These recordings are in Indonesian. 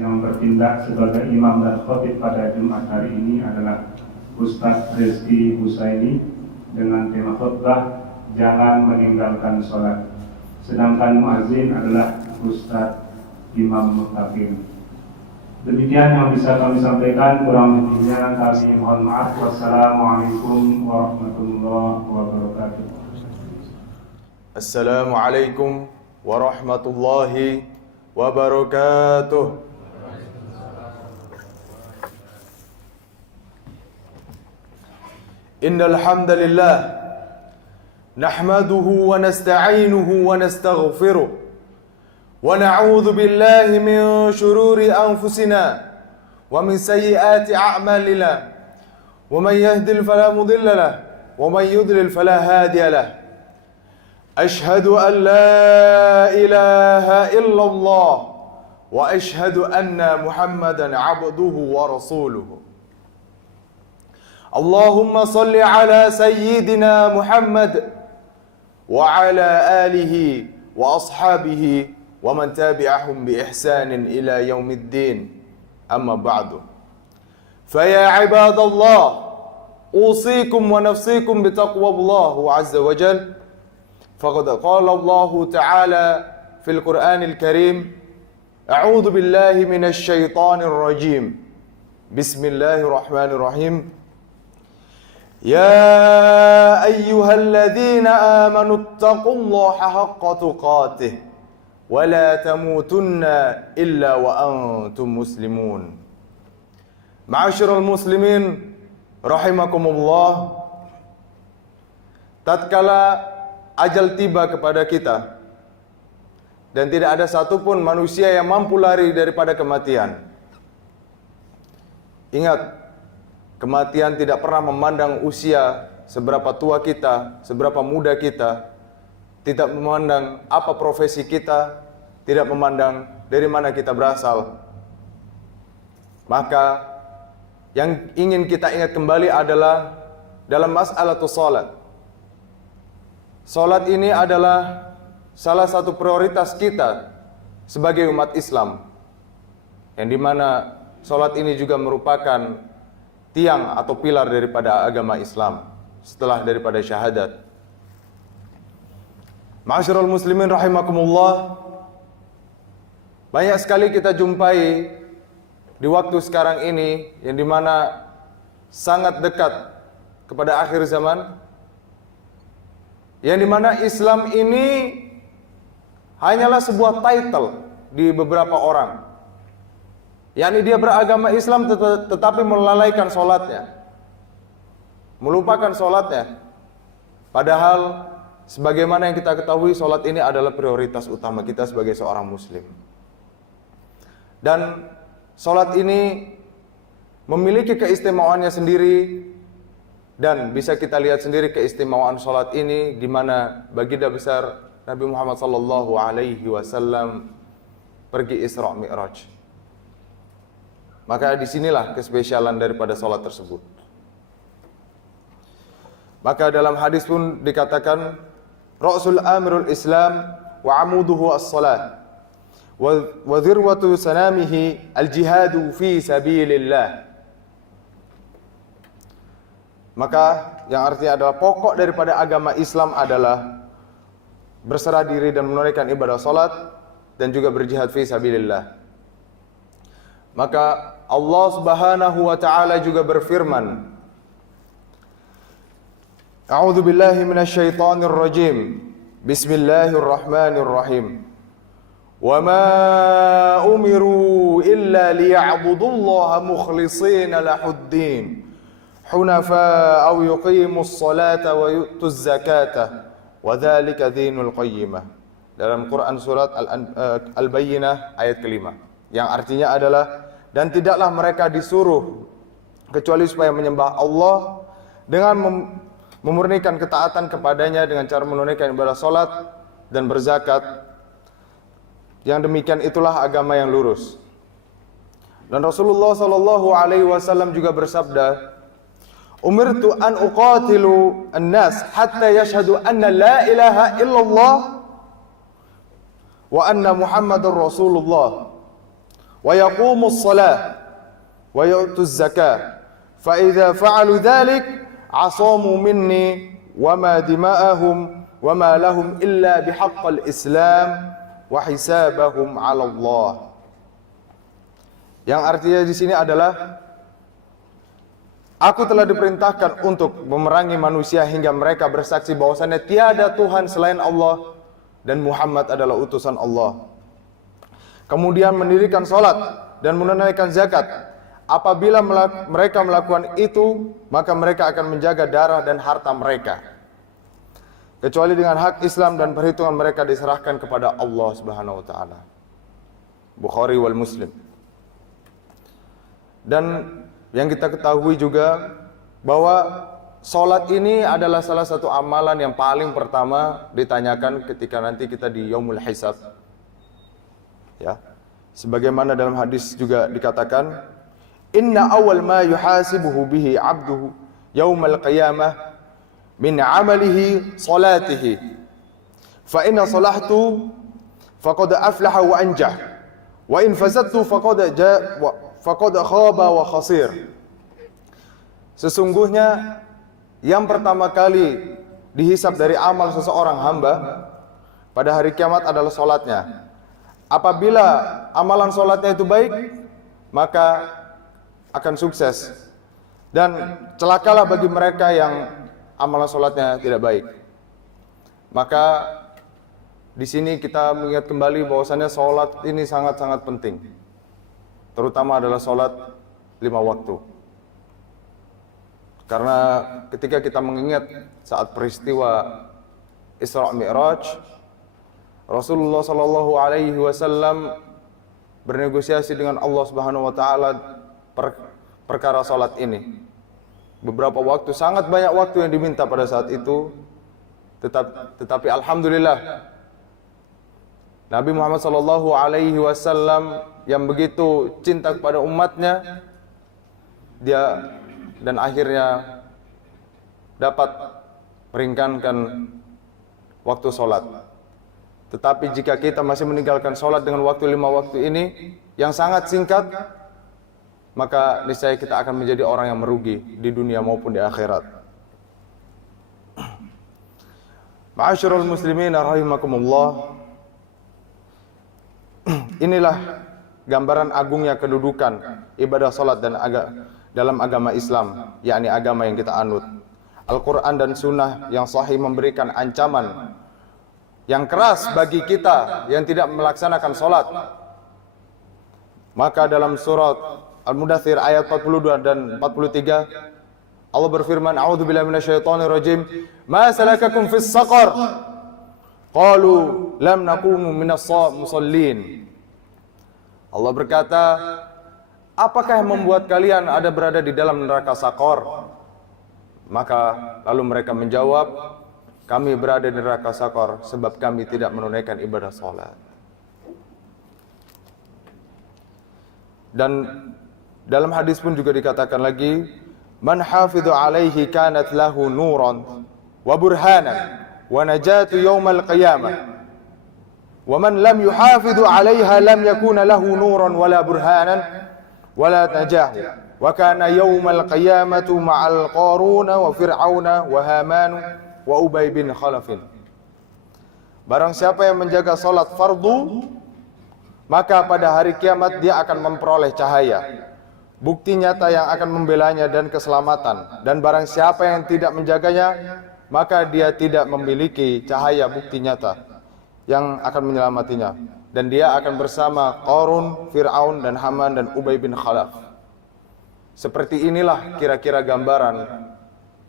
Yang bertindak sebagai imam dan khotib pada Jumat hari ini adalah Ustadz Rizky Husaini dengan tema khutbah jangan meninggalkan sholat. Sedangkan muazzin adalah Ustadz Imam Mutakin. Demikian yang bisa kami sampaikan, kurang lebihnya kami mohon maaf. Wassalamualaikum warahmatullahi wabarakatuh. Assalamualaikum warahmatullahi wabarakatuh. Innal hamdalillah nahmaduhu wa nasta'inuhu wa nastaghfiruh wa na'udzu billahi min shururi anfusina wa min sayyiati a'malina wa man yahdihil fala mudilla lahu wa man yudlil fala hadiya lahu. Ashhadu an la ilaha illallah wa ashhadu anna Muhammadan 'abduhu wa rasuluhu. Allahumma salli ala sayyidina Muhammad wa ala alihi wa ashabihi wa man tabi'ahum bi ihsanin ila yaumiddin. Amma ba'du. Faya ibadallah, usikum wa nafsikum bi taqwallah azza wa jalla. Faqad qala Allah ta'ala fil Qur'anil Karim, a'udzu billahi minasy syaithanir rajim. Bismillahirrahmanirrahim. يا أيها الذين آمنوا اتقوا الله حق تقاته ولا تموتن إلا وأنتم مسلمون. معاشر المسlimin rahimakumullah, tatkala ajal tiba kepada kita dan tidak ada satupun manusia yang mampu lari daripada kematian. Ingat, kematian tidak pernah memandang usia, seberapa tua kita, seberapa muda kita, tidak memandang apa profesi kita, tidak memandang dari mana kita berasal. Maka yang ingin kita ingat kembali adalah dalam mas'alatus salat. Salat ini adalah salah satu prioritas kita sebagai umat Islam, yang dimana salat ini juga merupakan tiang atau pilar daripada agama Islam setelah daripada syahadat. Ma'asyiral muslimin rahimakumullah, banyak sekali kita jumpai di waktu sekarang ini yang dimana sangat dekat kepada akhir zaman, yang dimana Islam ini hanyalah sebuah title di beberapa orang, yakni dia beragama Islam tetapi melalaikan sholatnya, melupakan sholatnya. Padahal sebagaimana yang kita ketahui, sholat ini adalah prioritas utama kita sebagai seorang muslim. Dan sholat ini memiliki keistimewaannya sendiri, dan bisa kita lihat sendiri keistimewaan sholat ini di mana baginda besar Nabi Muhammad SAW pergi Isra Mi'raj. Maka disinilah kespesialan daripada salat tersebut. Maka dalam hadis pun dikatakan, Ra'sul amirul Islam wa amuduhu as-salat wa dhirwatu sanamihi al-jihadu fi sabilillah. Maka yang artinya adalah pokok daripada agama Islam adalah berserah diri dan menunaikan ibadah salat dan juga berjihad fi sabilillah. Maka Allah Subhanahu wa taala juga berfirman, A'udzu billahi minasy syaithanir rajim. Bismillahirrahmanirrahim. Wa ma umiru illa liya'budullaha mukhlishina lahuddin hunafa aw yuqimus salata wa yu'tuz zakata wa dzalika dinul qayyimah. Dalam Quran surat Al-Bayyinah ayat kelima, yang artinya adalah, dan tidaklah mereka disuruh kecuali supaya menyembah Allah dengan memurnikan ketaatan kepadanya dengan cara menunaikan ibadah salat dan berzakat. Yang demikian itulah agama yang lurus. Dan Rasulullah SAW juga bersabda, Umirtu an uqatilu an-nas hatta yashhadu anna la ilaha illallah wa anna Muhammadar Rasulullah wa yaqumus shalah wa yu'tuz zakah fa idza fa'alu dhalik asamu minni wa ma dima'ahum wa ma lahum illa bihaqqil Islam wa hisabahum 'ala Allah. Yang artinya di sini adalah aku telah diperintahkan untuk memerangi manusia hingga mereka bersaksi bahwasannya tiada Tuhan selain Allah dan Muhammad adalah utusan Allah. Kemudian mendirikan salat dan menunaikan zakat. Apabila mereka melakukan itu, maka mereka akan menjaga darah dan harta mereka, kecuali dengan hak Islam dan perhitungan mereka diserahkan kepada Allah Subhanahu wa taala. Bukhari wal Muslim. Dan yang kita ketahui juga bahwa salat ini adalah salah satu amalan yang paling pertama ditanyakan ketika nanti kita di yaumul hisab. Ya. Sebagaimana dalam hadis juga dikatakan, inna awal ma yuhasibuhu bihi 'abduhu yaumal qiyamah min 'amalihi salatihi fa inna salahtu faqad aflaha wa anjah wa in fasadtu faqad khaba wa khasir. Sesungguhnya yang pertama kali dihisab dari amal seseorang hamba pada hari kiamat adalah salatnya. Apabila amalan salatnya itu baik, maka akan sukses, dan celakalah bagi mereka yang amalan salatnya tidak baik. Maka di sini kita mengingat kembali bahwasannya salat ini sangat-sangat penting, terutama adalah salat 5 waktu. Karena ketika kita mengingat saat peristiwa Isra Mi'raj, Rasulullah sallallahu alaihi wasallam bernegosiasi dengan Allah Subhanahu wa taala perkara salat ini. Beberapa waktu, sangat banyak waktu yang diminta pada saat itu, tetapi alhamdulillah Nabi Muhammad sallallahu alaihi wasallam yang begitu cinta kepada umatnya, dia dan akhirnya dapat meringankan waktu salat. Tetapi jika kita masih meninggalkan salat dengan waktu 5 waktu ini yang sangat singkat, maka niscaya kita akan menjadi orang yang merugi di dunia maupun di akhirat. Ma'asyiral muslimin rahimakumullah. Inilah gambaran agungnya kedudukan ibadah salat dan dalam agama Islam, yakni agama yang kita anut. Al-Quran dan Sunnah yang sahih memberikan ancaman yang keras bagi kita yang tidak melaksanakan salat. Maka dalam surat Al-Mudaththir ayat 42 dan 43, Allah berfirman, a'udzubillahi minasyaitonirrajim, ma salakakum fis saqar? Qalu lam naqumu minas musallin. Allah berkata, apakah yang membuat kalian ada berada di dalam neraka Saqar? Maka lalu mereka menjawab, kami berada di neraka Saqar sebab kami tidak menunaikan ibadah salat. Dan dalam hadis pun juga dikatakan lagi, man hafidhu alaihi kanat lahu nuran wa burhanan wa najatu yaumal qiyamah. Wa man lam yuhafidhu alaiha lam yakuna lahu nuran wala burhanan wala najah. Wa kana yaumal qiyamatu ma'al qaruna wa fir'auna wa hamanu wa Ubay bin Khalafin. Barang siapa yang menjaga salat fardu, maka pada hari kiamat dia akan memperoleh cahaya, bukti nyata yang akan membelanya dan keselamatan. Dan barang siapa yang tidak menjaganya, maka dia tidak memiliki cahaya bukti nyata yang akan menyelamatinya. Dan dia akan bersama Qarun, Fir'aun, dan Haman, dan Ubay bin Khalaf. Seperti inilah kira-kira gambaran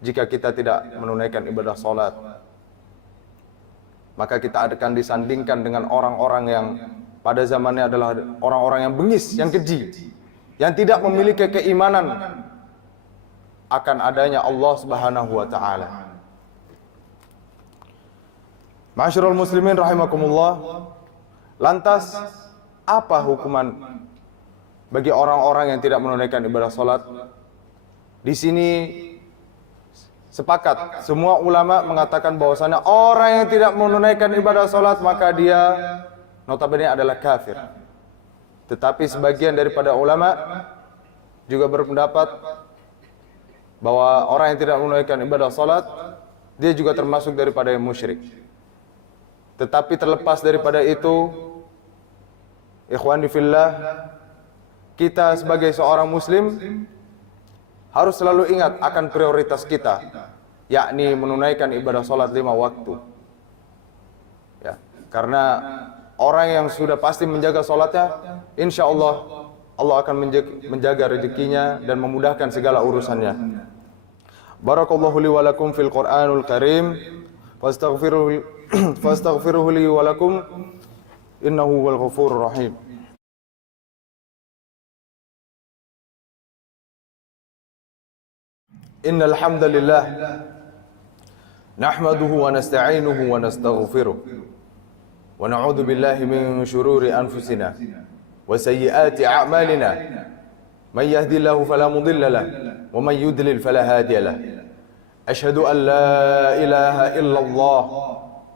jika kita tidak menunaikan ibadah salat. Maka kita akan disandingkan dengan orang-orang yang pada zamannya adalah orang-orang yang bengis, yang keji, yang tidak memiliki keimanan akan adanya Allah Subhanahu wa taala. Ma'asyiral muslimin rahimakumullah. Lantas apa hukuman bagi orang-orang yang tidak menunaikan ibadah salat? Di sini sepakat semua ulama mengatakan bahwasanya orang yang tidak menunaikan ibadah salat maka dia notabene adalah kafir. Tetapi sebagian daripada ulama juga berpendapat bahwa orang yang tidak menunaikan ibadah salat, dia juga termasuk daripada yang musyrik. Tetapi terlepas daripada itu, ikhwani fillah, kita sebagai seorang muslim harus selalu ingat akan prioritas kita, yakni menunaikan ibadah salat 5 waktu. Ya, karena orang yang sudah pasti menjaga salatnya, insya Allah Allah akan menjaga rezekinya dan memudahkan segala urusannya. Barakallahu li wa lakum fil Qur'anul Karim, fastaghfiruhu li wa lakum, innahu huwal ghafurur rahim. Innal hamdalillah nahmaduhu wa nasta'inuhu wa nastaghfiruh wa na'udzu billahi min shururi anfusina wa sayyiati a'malina. Man yahdihillahu fala mudilla lahu wa man yudlil fala hadiya lahu. Asyhadu an la ilaha illallah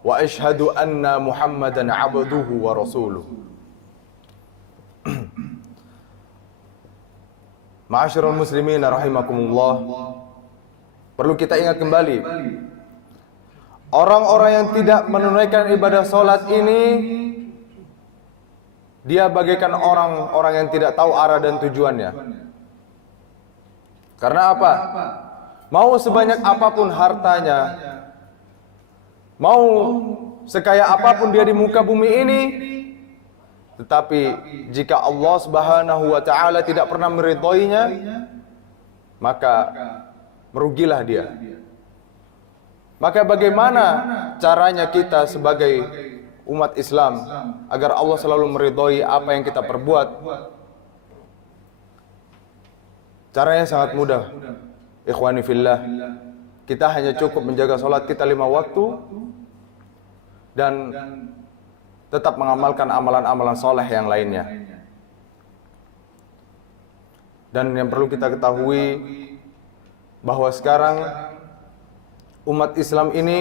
wa asyhadu anna Muhammadan 'abduhu wa rasuluh. Ma'asyiral muslimin rahimakumullah. Perlu kita ingat kembali, orang-orang yang tidak menunaikan ibadah salat ini, dia bagaikan orang-orang yang tidak tahu arah dan tujuannya. Karena apa? Mau sebanyak apapun hartanya, mau sekaya apapun dia di muka bumi ini, tetapi jika Allah Subhanahu wa taala tidak pernah meridhoinya, maka merugilah dia. Maka bagaimana caranya kita sebagai umat Islam agar Allah selalu meridhoi apa yang kita perbuat? Caranya sangat mudah. Ikhwani fillah, kita hanya cukup menjaga salat kita 5 waktu dan tetap mengamalkan amalan-amalan soleh yang lainnya. Dan yang perlu kita ketahui bahwa sekarang umat Islam ini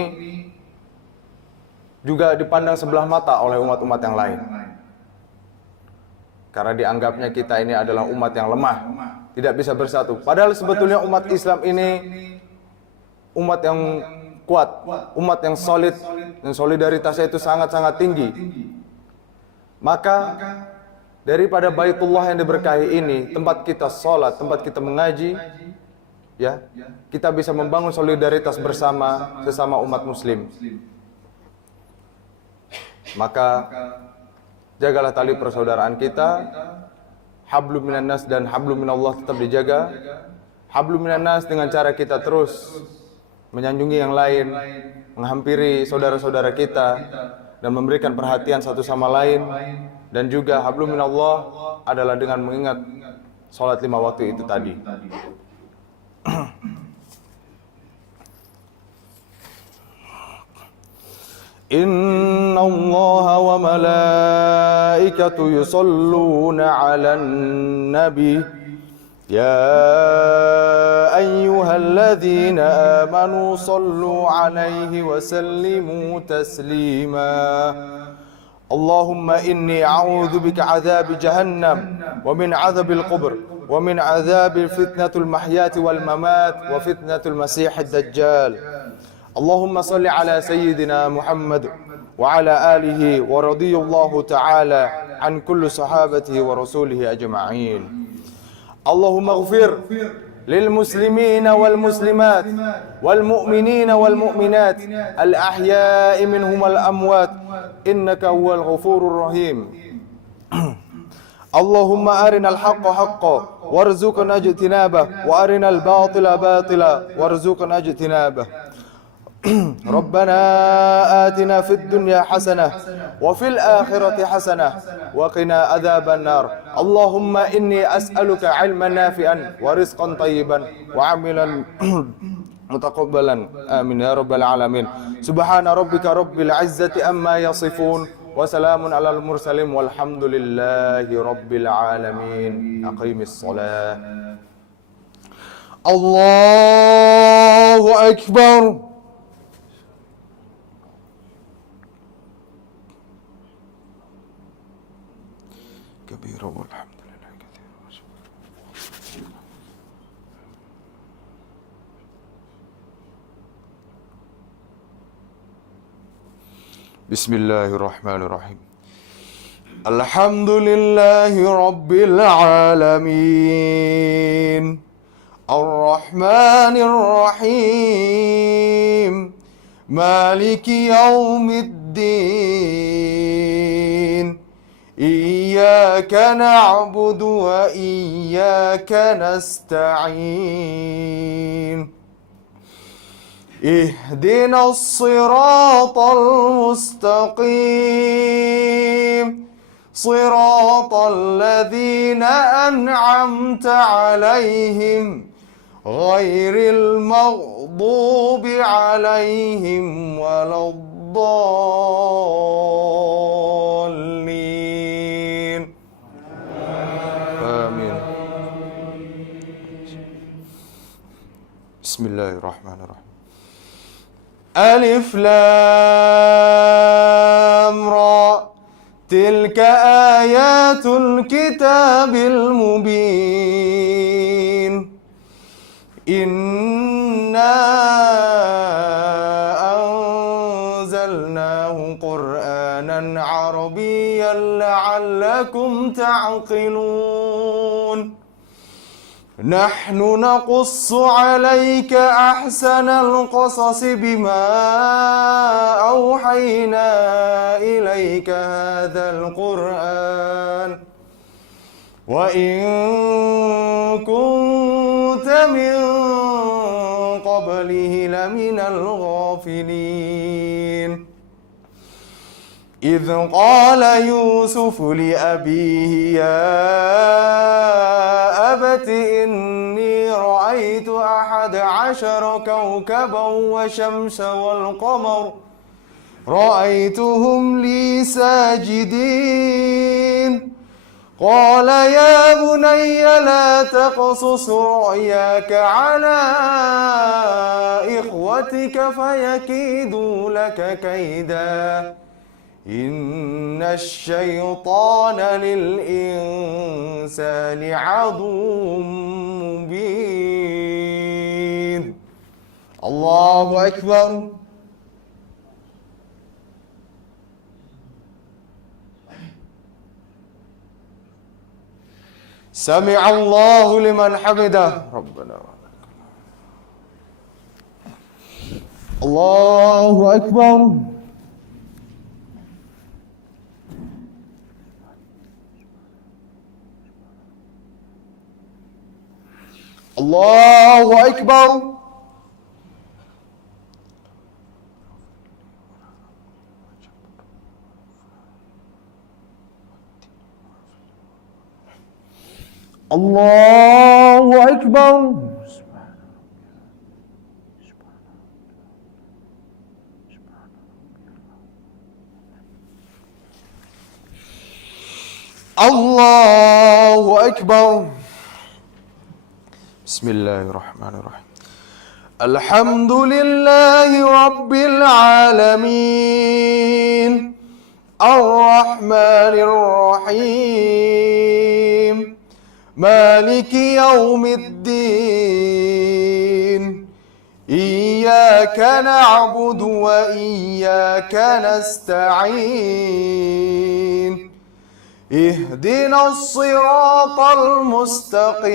juga dipandang sebelah mata oleh umat-umat yang lain. Karena dianggapnya kita ini adalah umat yang lemah, tidak bisa bersatu. Padahal sebetulnya umat Islam ini umat yang kuat, umat yang solid, dan solidaritasnya itu sangat-sangat tinggi. Maka daripada Baitullah yang diberkahi ini, tempat kita sholat, tempat kita mengaji, ya, kita bisa membangun solidaritas bersama sesama umat muslim. Maka jagalah tali persaudaraan kita, hablum minan nas dan hablum minallah tetap dijaga. Hablum minan nas dengan cara kita terus menyanjungi yang lain, menghampiri saudara-saudara kita dan memberikan perhatian satu sama lain. Dan juga hablum minallah adalah dengan mengingat salat 5 waktu itu tadi. Inna Allah wa malaikatu yusalluna 'alan nabi ya ayyuhalladzina amanu sallu 'alaihi wa sallimu taslima. Allahumma inni a'udzu bika 'adzabi jahannam wa min 'adzabil qabr wa min 'adzabil fitnatul mahyati wal mamat wa fitnatul masiihid dajjal. Allahumma salli ala sayyidina Muhammad wa ala alihi wa radiyallahu ta'ala an kulli sahabatihi wa rasulihi ajma'in. Allahumma ighfir lil muslimina wal muslimat wal mu'minina wal mu'minat al ahya'i minhum wal amwat innaka huwal ghafurur rahim. Allahumma arinal haqqa haqqan warzuqna ijtinabah wa arinal batila batila warzuqna ijtinabah. ربنا آتنا في الدنيا حسنة وفي الآخرة حسنة وقنا عذاب النار. اللهم إني أسألك علما نافعا ورزقا طيبا وعملا متقبلا آمين يا رب العالمين. سبحان ربك رب العزة أما يصفون وسلام على المرسلين والحمد لله رب العالمين. أقيم الصلاة. الله أكبر. كبيرا والحمد لله كثيرا. بسم الله الرحمن الرحيم. الحمد لله رب العالمين الرحمن الرحيم مالك يوم الدين إياك نعبد وإياك نستعين اهدنا الصراط المستقيم صراط الذين أنعمت عليهم غير المغضوب عليهم ولا الضالين آمين. بسم الله الرحمن الرحيم. ألف لام را تلك آيات الكتاب المبين إنا أنزلناه قرآنا عربيا لعلكم تعقلون نحن نقص عليك أحسن القصص بما أوحينا إليك هذا القرآن وإن كنت من قبله لمن الغافلين إذ قال يوسف لأبيه يا أبت إني رأيت 11 كوكبا والشمس والقمر رأيتهم لي ساجدين قال يا بني لا تقصص رؤياك على إخوتك فيكيدوا لك كيدا إن الشيطان للإنسان عدو مبين. الله أكبر. سمع الله لمن حمده ربنا الله أكبر. الله أكبر. الله أكبر. الله أكبر. بسم الله الرحمن الرحيم. الحمد لله رب العالمين الرحمن الرحيم مالك يوم الدين إياك نعبد وإياك نستعين اهدنا الصراط المستقيم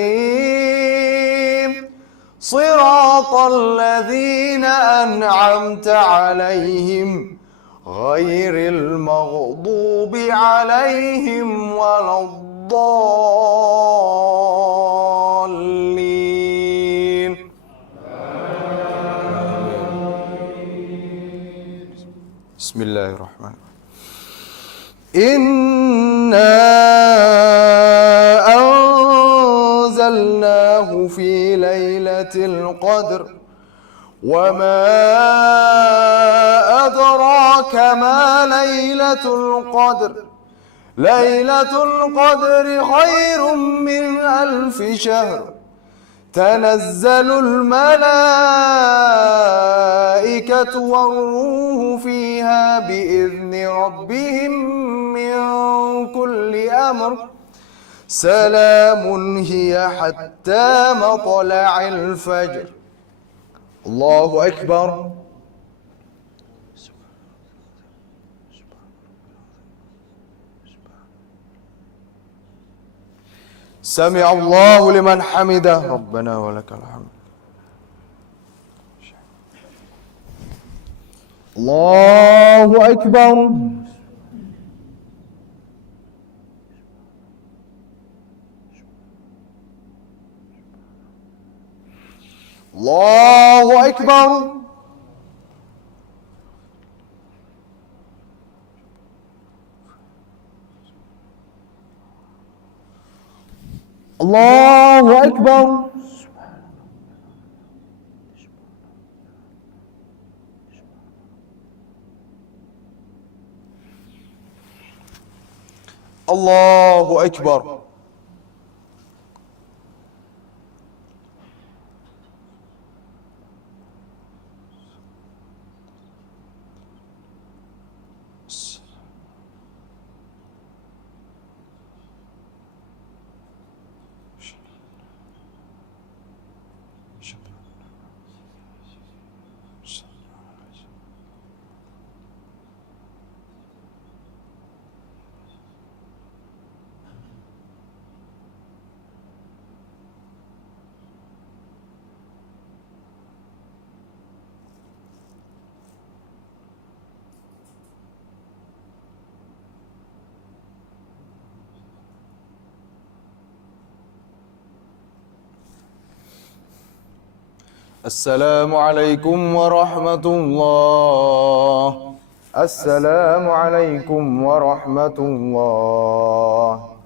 صراط الذين أنعمت عليهم غير المغضوب عليهم ولا الضالين. بسم الله الرحمن الرحيم. إنا أنزلناه في ليلة القدر وما أدراك ما ليلة القدر ليلة القدر خير من 1000 شهر تنزل الملائكة والروح فيها بإذن ربهم من كل أمر سلام هي حتى مطلع الفجر. الله أكبر. سمع الله لمن حمده ربنا ولك الحمد. الله أكبر. الله أكبر. الله أكبر. الله أكبر. السلام عليكم ورحمة الله. السلام عليكم ورحمة الله.